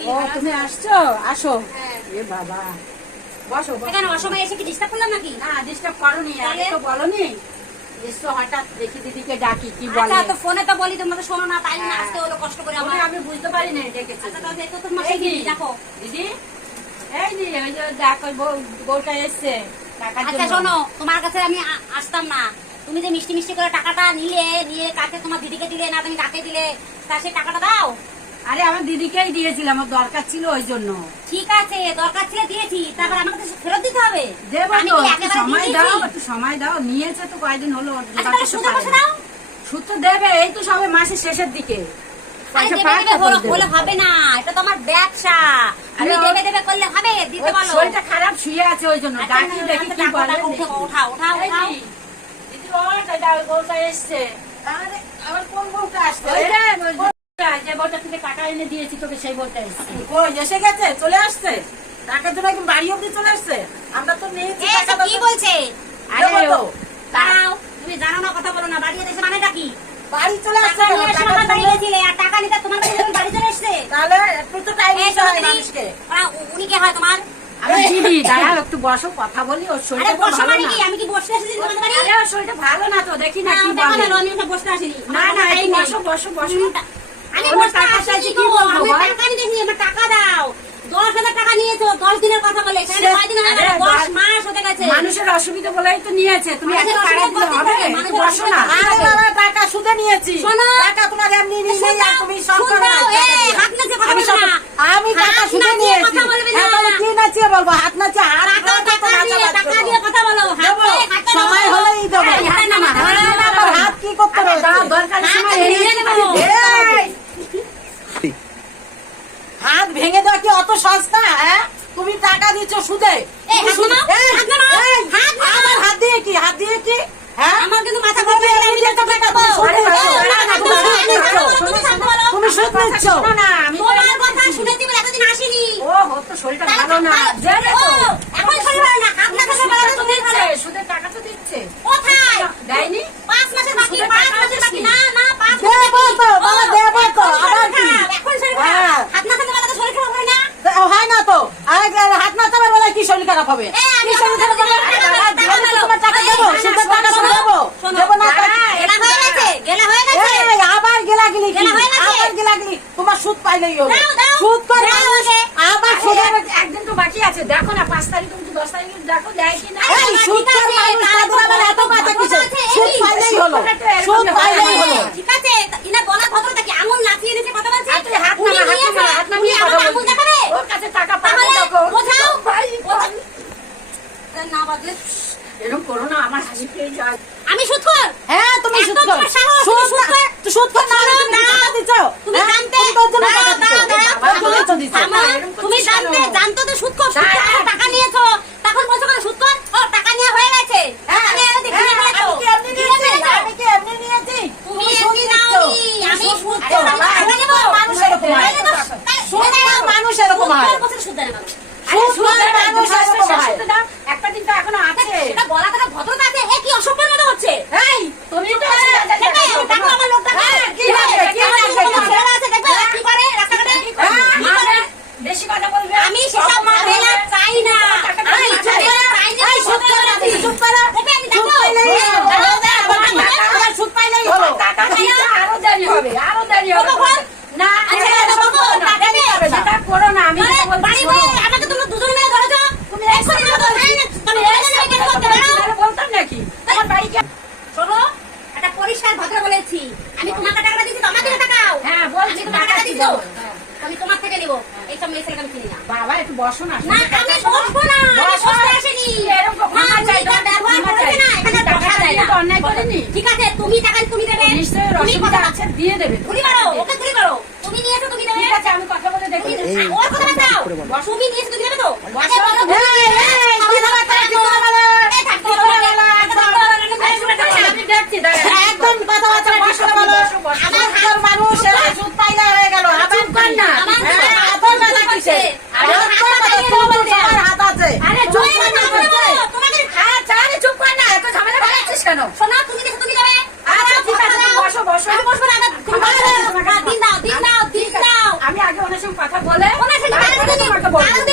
আছি। ও তুমি আসছো, আসো। এ বাবা, বসো। এখানে অসময়ে এসে কি ডিস্টার্ব করলাম নাকি? না ডিস্টার্ব করনি, আগে তো বলনি। এসো হঠাৎ দেখি দিদিকে ডাকি কি বলে। আচ্ছা তো ফোনে তো বলি তোমরা তো শোনো না, তাই না আসতে হলো কষ্ট করে আমার। আমি বুঝতে পারি না ডেকেছি। আচ্ছা তাহলে তো তোমার সেই দিদি দেখো। দিদি এই যে ওই যে দেখো বউটা এসছে টাকার আচ্ছা জন্য। শোনো, তোমার কাছে আমি আসতাম না। তুমি যে মিষ্টি মিষ্টি করে টাকাটা নিয়ে কাকে তোমার দিদিকে দিলে না তুমি কাকে দিলে, তা সেই টাকাটা দাও। আরে আমার দিদিকেই দিয়েছিলাম, আমার দরকার ছিল ওই জন্য। ঠিক আছে, দরকার ছিল দিয়েছি, তারপর আমাকে তো ফেরত দিতে হবে। দেবো আমি তো, কি একটু একেবারে সময় দিয়ে দাও, দিয়েছি? একটু সময় দাও। নিয়েছে তো কয়দিন হলো। আচ্ছা তাহলে সুদে বসে দাও। সুদ তো দেবে, এই তো সবে মাসের শেষের দিকে। আরে পয়সা দেবে পাক দেবে তারপর দেবে। হলে হবে না, এটা তো আমার ব্যবসা। আমি আরে দেবে দেবে করলে হবে, দিতে ওর বলো। শরীরটা খারাপ, শুয়ে আছে ওই জন্য। আচ্ছা, ডাকি দেখি কি ডাকো, বলে। ডাকো, উঠাও, উঠাও, এই উঠাও। যে, দিদি ওর বউটা এসছে। আরে আমার কোন বউটা আসছে? ওই যে, ওই বউটা, যে বউটা থেকে টাকা এনে দিয়েছি তোকে, সেই বউটা এসছে। কই এসে গেছে? চলে আসছে? টাকার জন্য একদম বাড়ি অব্দি চলে আসছে? আমরা তো নিয়েছি এই টাকা সব কি বলছে? আরে দেবো তো। দাঁড়াও, তুমি জানো না, কথা বলো না। বাড়িতে এসে মানেটা কি? বাড়ি চলে আসছে টাকা কেন? নিয়ে এসে টাকার আমার বাড়ি জন্য- গেছিলে, আর টাকা নিতে তোমার কাছে যখন বাড়ি চলে এসছে। তাহলে একটু তো টাইম এই দিতে শোনো হয় দিদি, মানুষকে। উনি কে হয় তোমার? আমি দিদি, দাঁড়াও একটু বসো, কথা বলি। ওর আরে শরীরটা তো বসো ভালো মানে না। কি? আমি কি বসতে এসেছি তোমাদের বাড়ি? আরে ওর শরীরটা ভালো না তো, দেখি না না, কি দেখা বলে। গেল আমি ওখানে বসতে আসিনি। না আমার না, কোনো এই time নেই। বসো বসো বসো। আমি ওর বসতে টাকা আসিনি চাইছি, তো, কি বলবো আমি বল? টাকা নিতে এসেছি, আমার টাকা দাও। 10,000 টাকা নিয়েছো, 10 দিনের কথা বলে। এখানে সে- 6 দিন হয়ে গেল, আরে 10 মাস হতে গেছে। মানুষের অসুবিধা বলেই তো নিয়েছে, তুমি মানুষের একটা টাকা অসুবিধা দিলে করতে হবে? পারে, একটু মানুষের বসো না। অসুবিধা আরে বাবা, টাকা সুদে নিয়েছি। শোনো। টাকা তোমার এমনি নিয়ে আর তুমি সব শুন করো না। দাও, এই, হাত নাচিয়ে কথা আমি বলবে সব- না। আমি টাকা হাত সুদে নাচিয়ে নিয়েছি। কথা বলবে না। হ্যাঁ, তাহলে কি নাচিয়ে বলবো? হাত নাচিয়ে হাত টাকা ধরে তো নাচাবার টাকা জন্য। দিয়ে কথা বলো। হাত দেবো। দিয়ে, হাতটা সময় নামাও। হলেই দেবো। এই, হাতটা নামাও, হাতটা আরে নামাও। আমার হাত কি করতে আরে রয়েছে? দাও, দরকারের হাত সময় ভেঙে এনে দেবো। এই! হাত ভেঙে দেওয়া কি অত সস্তা? হ্যাঁ, তুমি টাকা দিচ্ছ সুদে। এই, হাত সুদ- নামাও, এই, হাত নামাও, এই, হাত নামাও। আমার হাত দিয়ে কি? হাত দিয়ে কি? হ্যাঁ, আমার কিন্তু মাথা তুমি গরম হয়ে এমনি গেছে, তো টাকা দাও। আরে সুদ বাবা, নিচ্ছ। না, না, তুমি সুদ তুমি নিচ্ছ। তুমি শান্ত বলো। তুমি সুদ নিচ্ছ। শোনো না, আমি তো- তোমার কথা শুনেছি বলে এতদিন আসিনি। ও ওর তো শরীরটা ভালো না। দেবে তো। ও, এখন শরীর ভালো না, হাত না থাকলে ভালো না, তুমি ভালো। সুদের টাকা তো দিচ্ছে। কোথায়? দেয়নি? 5 মাসের বাকি, সুদের 5 টাকা মাসের বাকি। দিসনি। না, না, 5 দেবো মাসের বাকি। তো, বাবা, ও, দেবো তো, এখন শরীর আবার কি? খারাপ, এখন শরীর খারাপ। হ্যাঁ। হাত না থাকলে ভালো তো শরীর খারাপ হয় না? হয় না তো। আর হাত না চাবার বেলায় কি শরীর খারাপ হবে? এই, আমি কি শরীর খারাপ হবে? টাকা দাও, আমি টাকা দাও। তোমার টাকা এই, দেবো, না, সুদের শোনো, টাকা শোনো, দেবো। শোনো। দেবো না তো? গেলা হয়ে গেছে, গেলা হয়ে গেছে। এই, আবার গেলাগিলি কি? গেলা হয়ে গেছে। আবার গেলাগিলি। তোমার সুদ পাইলেই হলো। দাও, দাও। সুদ করে দাও মানুষ আমাকে। আবার আরে সুদের একদিন তো বাকি আছে, দেখো না 5 তারিখ তুমি 10 তারিখ দেখো দেয় কি না। এই সুদ ঠিক করে আছে, মানুষ তাদের আবার এত বাঁচা কিসে? আছে, সুদ এই, পাইলেই হলো। সুদ সুদ করলে পাইলেই হয়। হলো। ঠিক আছে, ইনার বলা ভদ্রতা কি? আঙুল নাচিয়ে নিচে কথা বলছে? আর তুই হাত উনি নামা, হাত নিয়েছে, নামা, হাত উনি নামিয়ে আমাকে কথা আঙুল বলবি। দেখাবে? ওর কাছে টাকা পাবে তাহলে তখন। বোঝাও। ভাই, বোঝাও। না বাজলে এরকম করো না, আমার হাসি পেয়ে যায়। আমি সুদখোর। হ্যাঁ, তুমি এত সুদ কর। তোমার সাহস, সুদ তুমি সুদ না- কর। সুদ কর না হলে তুমি দাও। টাকা দিচ্ছ। তুমি হ্যাঁ, জানতে, তুমি তোর জন্য দাও, টাকা দিচ্ছ। দাও, দাও, তোর জন্যই তো দিচ্ছ। আমার, এরকম করছিস তুমি কেন? জানতো তো সুদখোর, সুদ দাও। করে টাকা নিয়েছো, তখন বলছো কেন সুদখোর? ও, টাকা নেওয়া হয়ে গেছে। টাকা হ্যাঁ, নিয়ে দেখে হ্যাঁ, ফেলেছো। আমি কি এমনি কিনে নিয়েছি? ফেলেছো। আমি কি এমনি নিয়েছি? তুমি সুদ এমনি নিচ্ছ। নাওনি, আমি সুদ- সুদ আরে বাবা, করে নেবো। মানুষ এরকম হয়। করে নেবো। সুদ করে মানুষ এরকম হয়। সুদ করে বছর সুদ দেয় না মানুষ। আরে সুদ সুদ করে দেবে, মানুষ দু মাস তো এরকম শেষ হয়। হতে দাও। একটা দিন তো এখনো আছে। এটা বলা কথা ভদ্রতা আছে, এ কি অসভ্যের মতো হচ্ছে? এই, তুমি তো দেখবে, দেখো আমার লোকটাকে। হ্যাঁ, কি দেখবে, হবে, কি আমার হবে, লোকটা কি হবে? ছেলেরা আছে, দেখবে, কি করে রাস্তাঘাটে? হ্যাঁ, কি করে? বেশি কথা বলবে। আমি সেসব ঝামেলা চাই না। আমি ঝামেলা চাই না। এই, সুদ করে না, সুদ করে। দেখবে, আমি সুদ দেখো। পাইলেই হলো। দাও, দাও, আবার দাও, দাও। আবার সুদ পাইলেই হলো। টাকা দিতে আরো দেরি হবে, আরো দেরি হবে। কতক্ষণ? না, আচ্ছা, এটা এটা সম্ভব কতক্ষণ? না। টাকা দিতে হবে না। সেটা করো না, আমি মানে যেটা বলছি বাড়ি শোনো। বয়ে আমাকে তোমরা দুজন মিলে ধরেছো? তুমি এক্ষুনি আমাকে ধরে নিয়ে- তুমি এক্ষুনি আমাকে করতে পারো? আরে বলতাম নাকি তোমার বাড়িকে। শোনো, একটা পরিষ্কার ভদ্র বলেছি, আমি তোমাকে টাকাটা দিচ্ছি, তোমাকে টাকাও। হ্যাঁ, বলছি আমি তোমার টাকা টাকা দিচ্ছি তো। দিবো। হ্যাঁ। আমি তোমার থেকে নিবো। এইসব মেয়ে ছেলেকে আমি চিনি না। বাবা একটু বসো না। না, আমি বসবো না, আমি বসো। বসতে আসিনি। এরকম না, ক্ষমা চাই, তুমি যা ব্যবহার ক্ষমা করেছে চাই। না, এখানে টাকা বসা যায় দিয়ে না। তো অন্যায় করিনি। ঠিক আছে, তুমি টাকা তুমি দেবে। নিশ্চয়ই তুমি অসুবিধা কথা- আছে, দিয়ে দেবে। তুমি পারো, ওকে তুমি পারো। তুমি নিয়েছো, তুমি দেবে। ঠিক আছে, আমি কথা বলে দেখি। তুমি- ওর কথা বাদ দাও। তুমি নিয়েছো, তুমি দেবে তো? আগে বলো, এই, এই, তুমি কথা দেবে, বার্তা কি করে বলে? এই থাকতে বলো, আমি দেখছি, দাঁড়া। একদম কথাবার্তা ঠিক করে বলো। আমার ঘর মানুষ এরা সুদ পাইলে হয়ে গেল। আবার চুপ কর না। আমার দিকে হ্যাঁ, হাত এত কথা কিসে? আরে এত হাত কথা, লাগিয়ে তোমার বলতে সবার হাত আছে। আরে চুপ তুমি কর না, কথা বলো, বলছে। তোমাকে আচ্ছা, আরে চুপ কর না, এত ঝামেলা বাড়াচ্ছিস কেন? শোনা, তুমি দিয়েছো, তুমি দেবে। আচ্ছা, ঠিক আছে, দাও। তুমি বসো, বসো। আমি বসবো না, তুমি আমার বসো। কাছে তোমার কাছে দিন দাও, দিন দাও, দিন দাও। আমি আগে ওনার সঙ্গে কথা বলে ওনার বলবো তাহলে